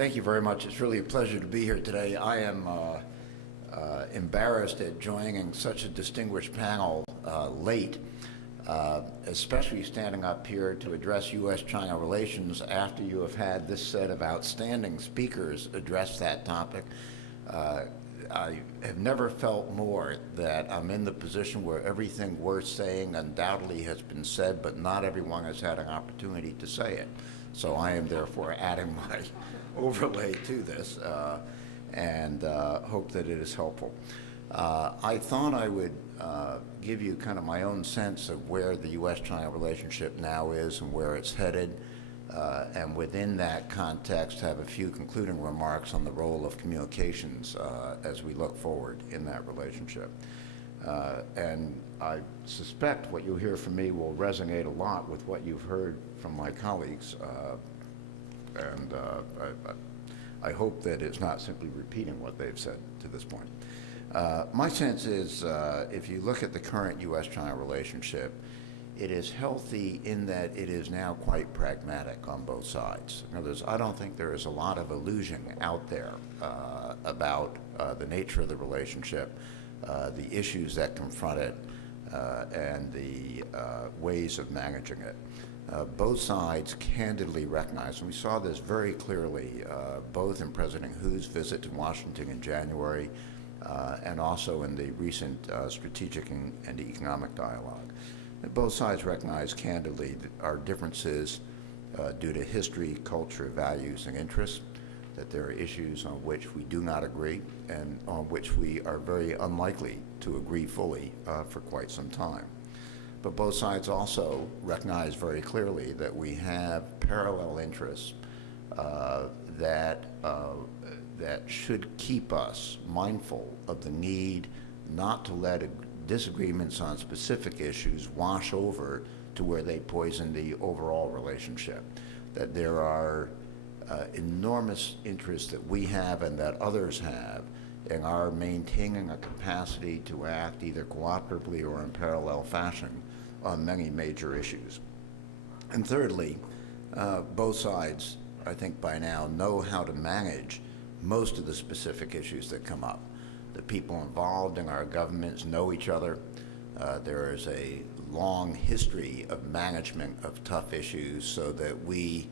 Thank you very much. It's really a pleasure to be here today. I am embarrassed at joining such a distinguished panel late, especially standing up here to address U.S. China relations after you have had this set of outstanding speakers address that topic. I have never felt more that I'm in the position where everything worth saying undoubtedly has been said, but not everyone has had an opportunity to say it. So I am therefore adding my overlay to this and hope that it is helpful. I thought I would give you kind of my own sense of where the U.S.-China relationship now is and where it's headed, and within that context have a few concluding remarks on the role of communications as we look forward in that relationship. And I suspect what you'll hear from me will resonate a lot with what you've heard from my colleagues, and I hope that it's not simply repeating what they've said to this point. My sense is if you look at the current U.S.-China relationship, it is healthy in that it is now quite pragmatic on both sides. In other words, I don't think there is a lot of illusion out there about the nature of the relationship, the issues that confront it, and the ways of managing it. Both sides candidly recognize, and we saw this very clearly both in President Hu's visit to Washington in January and also in the recent strategic and economic dialogue. Both sides recognize candidly that our differences due to history, culture, values, and interests, that there are issues on which we do not agree and on which we are very unlikely to agree fully for quite some time. But both sides also recognize very clearly that we have parallel interests that should keep us mindful of the need not to let disagreements on specific issues wash over to where they poison the overall relationship. That there are enormous interests that we have and that others have in our maintaining a capacity to act either cooperatively or in parallel fashion on many major issues. And thirdly, both sides, I think by now, know how to manage most of the specific issues that come up. The people involved in our governments know each other. There is a long history of management of tough issues so that we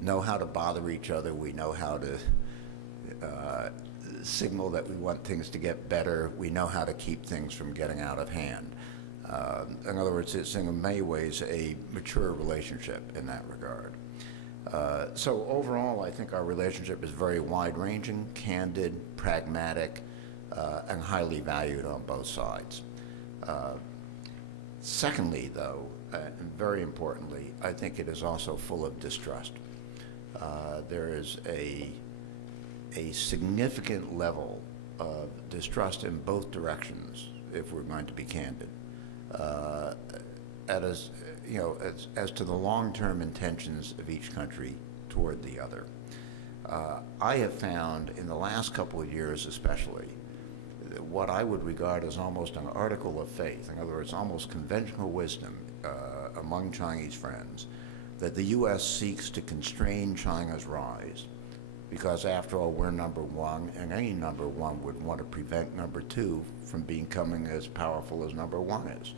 know how to bother each other. We know how to signal that we want things to get better. We know how to keep things from getting out of hand. In other words, it's in many ways a mature relationship in that regard. So overall, I think our relationship is very wide-ranging, candid, pragmatic, and highly valued on both sides. Secondly, though, and very importantly, I think it is also full of distrust. There is a significant level of distrust in both directions, if we're going to be candid, as to the long-term intentions of each country toward the other. I have found in the last couple of years especially what I would regard as almost an article of faith, in other words, almost conventional wisdom among Chinese friends, that the U.S. seeks to constrain China's rise because, after all, we're number one, and any number one would want to prevent number two from becoming as powerful as number one is.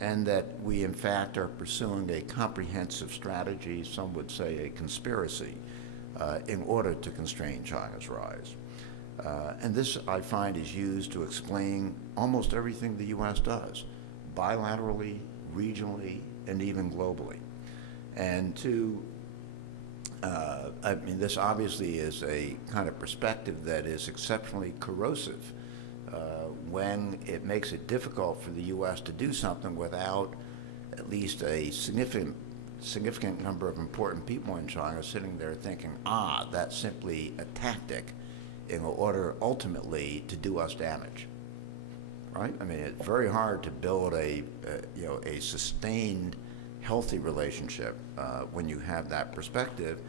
And that we, in fact, are pursuing a comprehensive strategy, some would say a conspiracy, in order to constrain China's rise. And this, I find, is used to explain almost everything the U.S. does, bilaterally, regionally, and even globally. And I mean, this obviously is a kind of perspective that is exceptionally corrosive when it makes it difficult for the U.S. to do something without at least a significant number of important people in China sitting there thinking, that's simply a tactic in order ultimately to do us damage, right? I mean, it's very hard to build a sustained, healthy relationship when you have that perspective.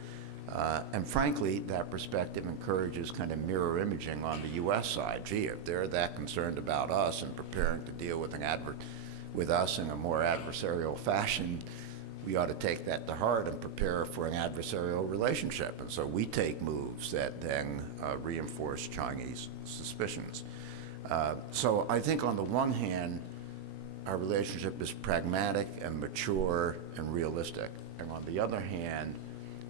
And frankly, that perspective encourages kind of mirror imaging on the U.S. side. Gee, if they're that concerned about us and preparing to deal with us in a more adversarial fashion, we ought to take that to heart and prepare for an adversarial relationship. And so we take moves that then reinforce Chinese suspicions. So I think on the one hand, our relationship is pragmatic and mature and realistic. And on the other hand,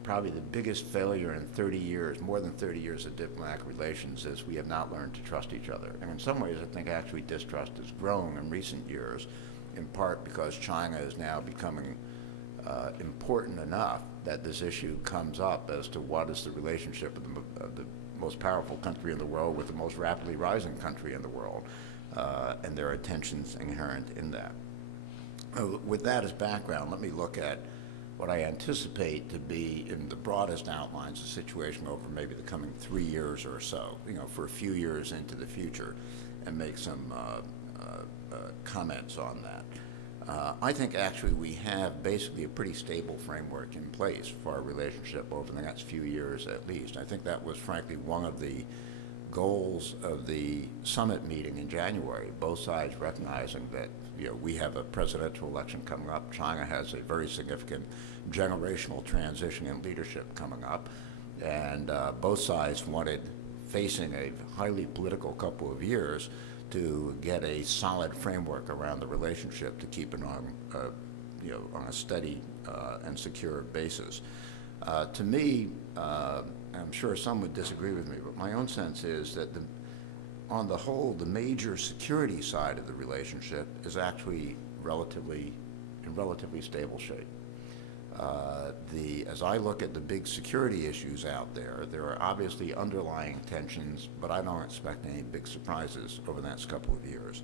probably the biggest failure in 30 years, more than 30 years of diplomatic relations, is we have not learned to trust each other. And in some ways, I think actually distrust has grown in recent years, in part because China is now becoming important enough that this issue comes up as to what is the relationship of the most powerful country in the world with the most rapidly rising country in the world, and there are tensions inherent in that. With that as background, let me look at what I anticipate to be, in the broadest outlines, the situation over maybe the coming 3 years or so, for a few years into the future, and make some comments on that. I think actually we have basically a pretty stable framework in place for our relationship over the next few years at least. I think that was frankly one of the goals of the summit meeting in January, both sides recognizing that we have a presidential election coming up. China has a very significant generational transition in leadership coming up, and both sides wanted, facing a highly political couple of years, to get a solid framework around the relationship to keep it on a steady and secure basis. To me, I'm sure some would disagree with me, but my own sense is that on the whole, the major security side of the relationship is actually in relatively stable shape. As I look at the big security issues out there, there are obviously underlying tensions, but I don't expect any big surprises over the next couple of years.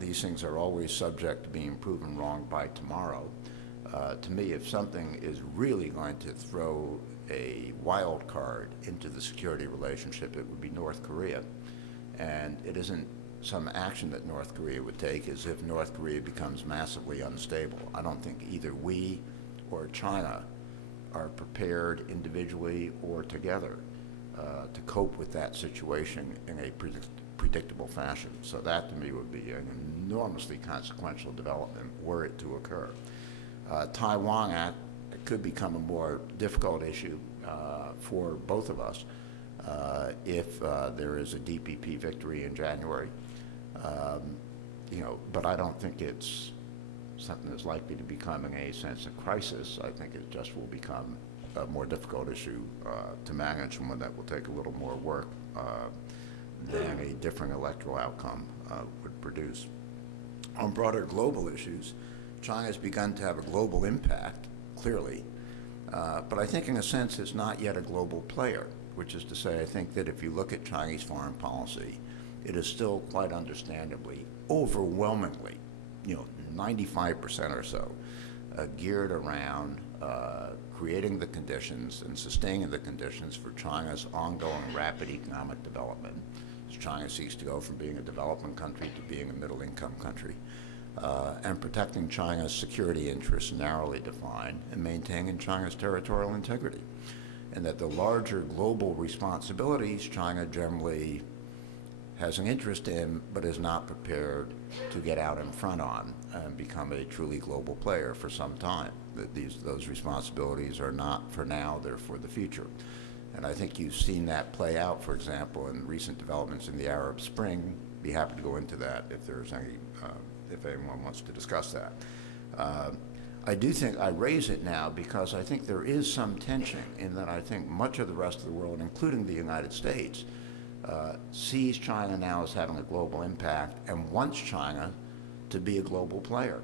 These things are always subject to being proven wrong by tomorrow. To me, if something is really going to throw a wild card into the security relationship, it would be North Korea. And it isn't some action that North Korea would take as if North Korea becomes massively unstable. I don't think either we or China are prepared individually or together to cope with that situation in a predictable fashion. So that to me would be an enormously consequential development were it to occur. Taiwan could become a more difficult issue for both of us if there is a DPP victory in January. But I don't think it's something that's likely to become, in a sense, a crisis. I think it just will become a more difficult issue to manage, and one that will take a little more work than a different electoral outcome would produce. On broader global issues, China has begun to have a global impact, clearly, but I think in a sense it's not yet a global player, which is to say I think that if you look at Chinese foreign policy, it is still quite understandably, overwhelmingly, 95% or so, geared around creating the conditions and sustaining the conditions for China's ongoing rapid economic development, as China seeks to go from being a developing country to being a middle-income country, and protecting China's security interests narrowly defined and maintaining China's territorial integrity. And that the larger global responsibilities China generally has an interest in, but is not prepared to get out in front on and become a truly global player for some time. That those responsibilities are not for now, they're for the future. And I think you've seen that play out, for example, in recent developments in the Arab Spring. Be happy to go into that if there's any, if anyone wants to discuss that. I do think I raise it now because I think there is some tension in that I think much of the rest of the world, including the United States, sees China now as having a global impact and wants China to be a global player.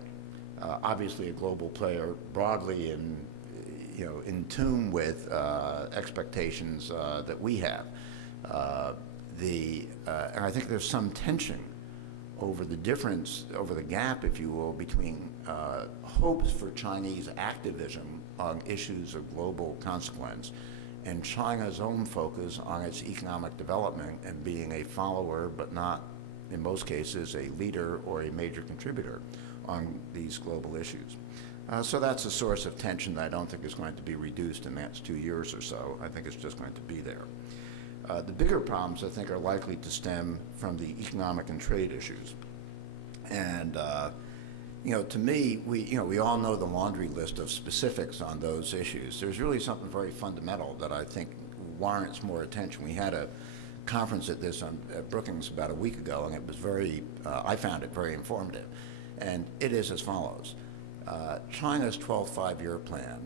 Obviously a global player broadly in tune with expectations that we have. And I think there's some tension over the difference, over the gap, if you will, between hopes for Chinese activism on issues of global consequence and China's own focus on its economic development and being a follower, but not, in most cases, a leader or a major contributor on these global issues. So that's a source of tension that I don't think is going to be reduced in the next 2 years or so. I think it's just going to be there. The bigger problems, I think, are likely to stem from the economic and trade issues. And, To me, we all know the laundry list of specifics on those issues. There's really something very fundamental that I think warrants more attention. We had a conference at Brookings about a week ago, and it was I found it very informative. And it is as follows. China's 12th five-year plan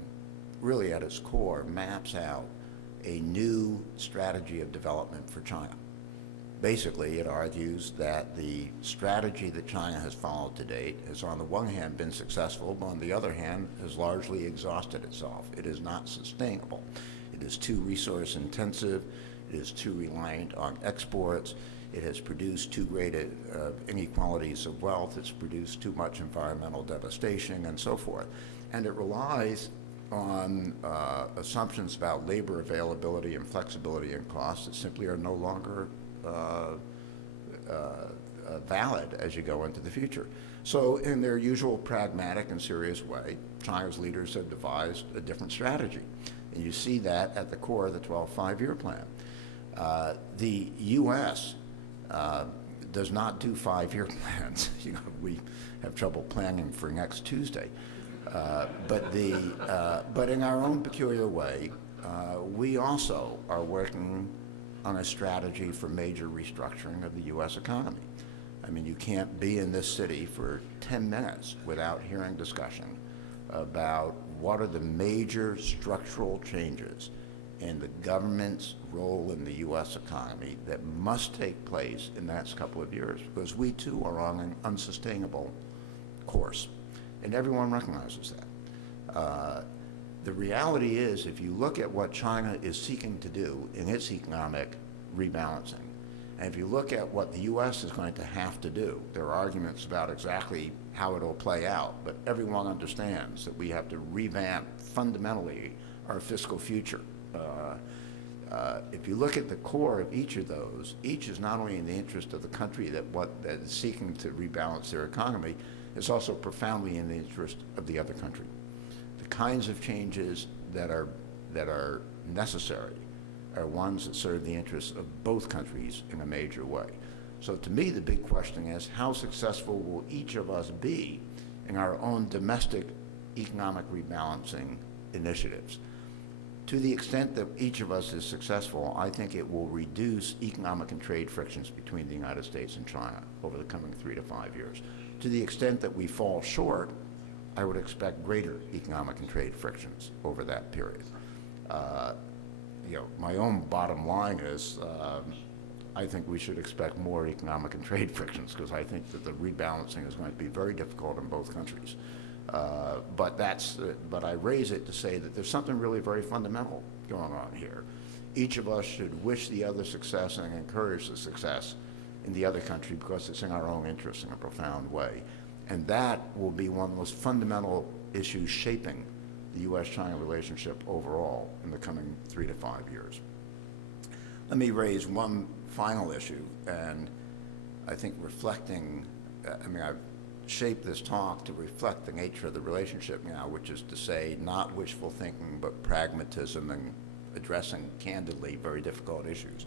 really at its core maps out a new strategy of development for China. Basically, it argues that the strategy that China has followed to date has on the one hand been successful, but on the other hand has largely exhausted itself. It is not sustainable. It is too resource intensive. It is too reliant on exports. It has produced too great inequalities of wealth. It's produced too much environmental devastation and so forth. And it relies on assumptions about labor availability and flexibility and costs that simply are no longer valid as you go into the future. So in their usual pragmatic and serious way, China's leaders have devised a different strategy. And you see that at the core of the 12th five-year plan. The U.S. Does not do five-year plans. We have trouble planning for next Tuesday. But in our own peculiar way, we also are working on a strategy for major restructuring of the U.S. economy. I mean, you can't be in this city for 10 minutes without hearing discussion about what are the major structural changes in the government's role in the U.S. economy that must take place in the next couple of years, because we too are on an unsustainable course, and everyone recognizes that. The reality is, if you look at what China is seeking to do in its economic rebalancing, and if you look at what the U.S. is going to have to do, there are arguments about exactly how it'll play out, but everyone understands that we have to revamp fundamentally our fiscal future. If you look at the core of each of those, each is not only in the interest of the country that is seeking to rebalance their economy, it's also profoundly in the interest of the other country. The kinds of changes that are necessary are ones that serve the interests of both countries in a major way. So to me, the big question is, how successful will each of us be in our own domestic economic rebalancing initiatives? To the extent that each of us is successful, I think it will reduce economic and trade frictions between the United States and China over the coming 3 to 5 years. To the extent that we fall short, I would expect greater economic and trade frictions over that period. My own bottom line is I think we should expect more economic and trade frictions, because I think that the rebalancing is going to be very difficult in both countries. But I raise it to say that there's something really very fundamental going on here. Each of us should wish the other success and encourage the success in the other country, because it's in our own interest in a profound way. And that will be one of the most fundamental issues shaping the U.S.-China relationship overall in the coming 3 to 5 years. Let me raise one final issue, and I think I've shaped this talk to reflect the nature of the relationship now, which is to say not wishful thinking, but pragmatism and addressing candidly very difficult issues.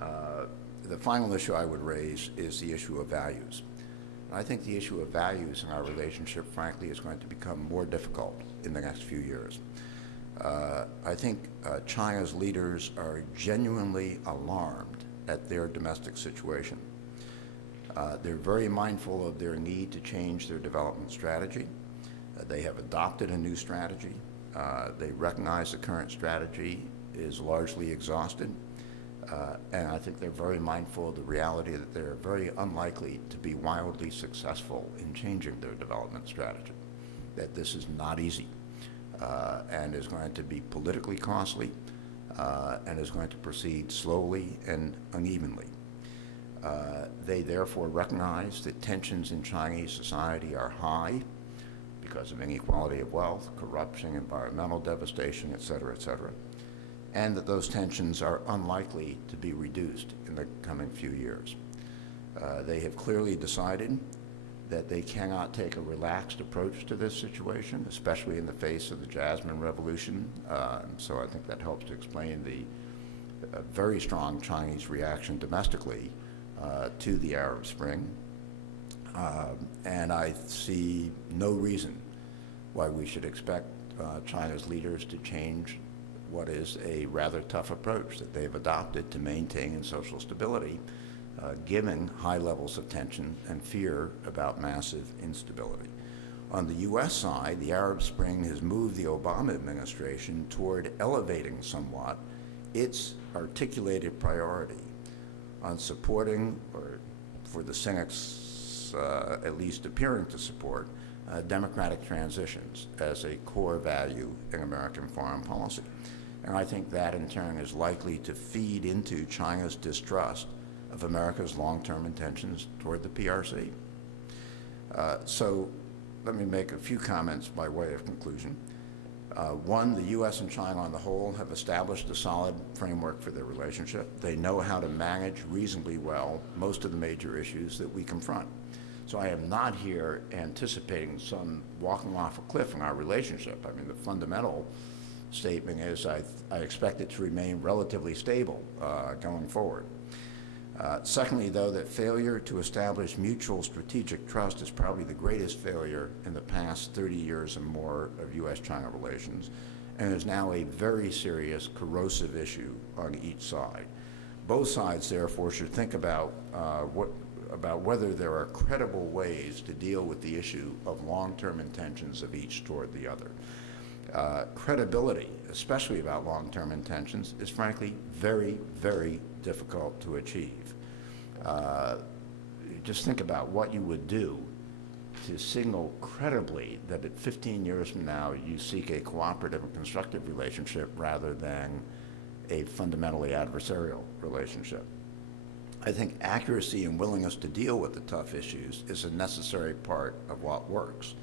The final issue I would raise is the issue of values. I think the issue of values in our relationship, frankly, is going to become more difficult in the next few years. I think China's leaders are genuinely alarmed at their domestic situation. They're very mindful of their need to change their development strategy. They have adopted a new strategy. They recognize the current strategy is largely exhausted. And I think they're very mindful of the reality that they're very unlikely to be wildly successful in changing their development strategy, that this is not easy and is going to be politically costly and is going to proceed slowly and unevenly. They therefore recognize that tensions in Chinese society are high because of inequality of wealth, corruption, environmental devastation, et cetera, and that those tensions are unlikely to be reduced in the coming few years. They have clearly decided that they cannot take a relaxed approach to this situation, especially in the face of the Jasmine Revolution. So I think that helps to explain the very strong Chinese reaction domestically to the Arab Spring. And I see no reason why we should expect China's leaders to change what is a rather tough approach that they've adopted to maintaining social stability, given high levels of tension and fear about massive instability. On the U.S. side, the Arab Spring has moved the Obama administration toward elevating somewhat its articulated priority on supporting, or for the cynics at least appearing to support, democratic transitions as a core value in American foreign policy. And I think that in turn is likely to feed into China's distrust of America's long-term intentions toward the PRC. So let me make a few comments by way of conclusion. One, the U.S. and China on the whole have established a solid framework for their relationship. They know how to manage reasonably well most of the major issues that we confront. So I am not here anticipating some walking off a cliff in our relationship. I mean, the fundamental statement is I expect it to remain relatively stable going forward. Secondly, though, that failure to establish mutual strategic trust is probably the greatest failure in the past 30 years and more of U.S.-China relations, and is now a very serious corrosive issue on each side. Both sides, therefore, should think about whether there are credible ways to deal with the issue of long-term intentions of each toward the other. Credibility, especially about long-term intentions, is frankly very, very difficult to achieve. Just think about what you would do to signal credibly that at 15 years from now you seek a cooperative and constructive relationship rather than a fundamentally adversarial relationship. I think accuracy and willingness to deal with the tough issues is a necessary part of what works,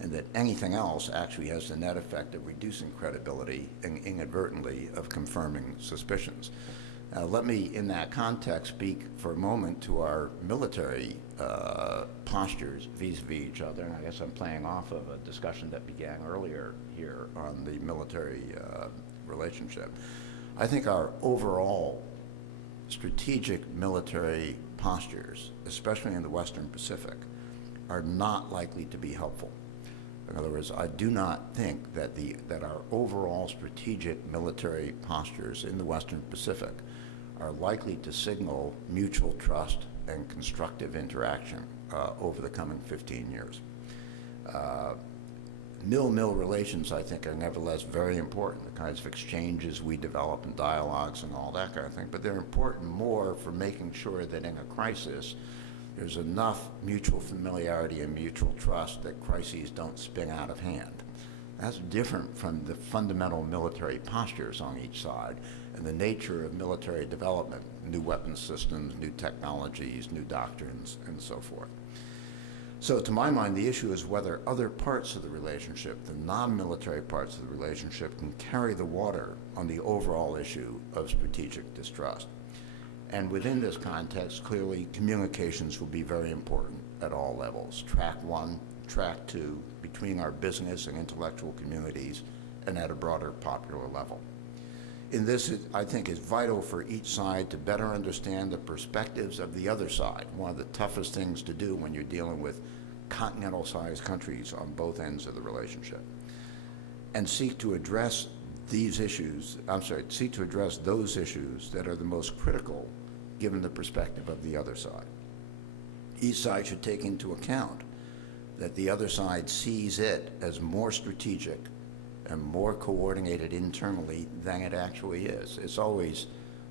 and that anything else actually has the net effect of reducing credibility and inadvertently of confirming suspicions. Let me, in that context, speak for a moment to our military postures vis-a-vis each other, and I guess I'm playing off of a discussion that began earlier here on the military relationship. I think our overall strategic military postures, especially in the Western Pacific, are not likely to be helpful. In other words, I do not think that our overall strategic military postures in the Western Pacific are likely to signal mutual trust and constructive interaction over the coming 15 years. Mil-mil relations, I think, are nevertheless very important, the kinds of exchanges we develop and dialogues and all that kind of thing, but they're important more for making sure that in a crisis there's enough mutual familiarity and mutual trust that crises don't spin out of hand. That's different from the fundamental military postures on each side and the nature of military development, new weapons systems, new technologies, new doctrines, and so forth. So to my mind, the issue is whether other parts of the relationship, the non-military parts of the relationship, can carry the water on the overall issue of strategic distrust. And within this context, clearly, communications will be very important at all levels. Track one, track two, between our business and intellectual communities, and at a broader popular level. In this, I think, is vital for each side to better understand the perspectives of the other side, one of the toughest things to do when you're dealing with continental-sized countries on both ends of the relationship, and seek to address those issues that are the most critical given the perspective of the other side. Each side should take into account that the other side sees it as more strategic and more coordinated internally than it actually is. It's always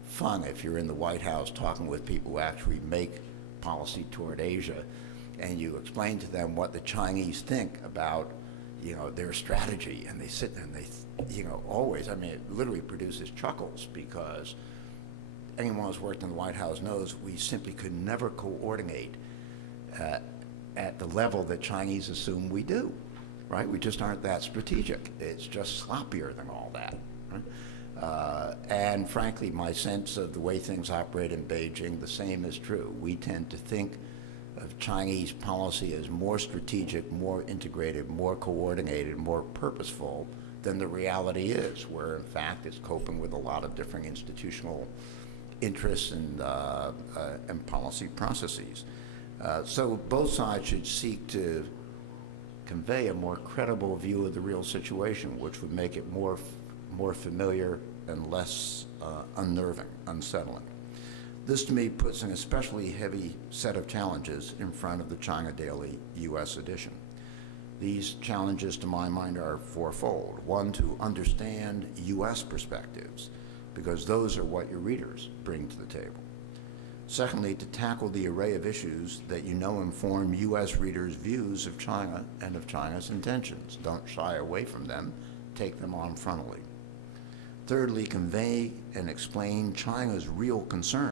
fun if you're in the White House talking with people who actually make policy toward Asia, and you explain to them what the Chinese think about, their strategy, and they sit there and they, always, I mean, it literally produces chuckles, because anyone who's worked in the White House knows we simply could never coordinate at the level that Chinese assume we do, right? We just aren't that strategic. It's just sloppier than all that, right? And frankly, my sense of the way things operate in Beijing, the same is true. We tend to think of Chinese policy as more strategic, more integrated, more coordinated, more purposeful than the reality is, where in fact it's coping with a lot of different institutional interests and policy processes. So both sides should seek to convey a more credible view of the real situation, which would make it more familiar and less unnerving, unsettling. This, to me, puts an especially heavy set of challenges in front of the China Daily U.S. edition. These challenges, to my mind, are fourfold. One, to understand U.S. perspectives, because those are what your readers bring to the table. Secondly, to tackle the array of issues that you know inform U.S. readers' views of China and of China's intentions. Don't shy away from them, take them on frontally. Thirdly, convey and explain China's real concerns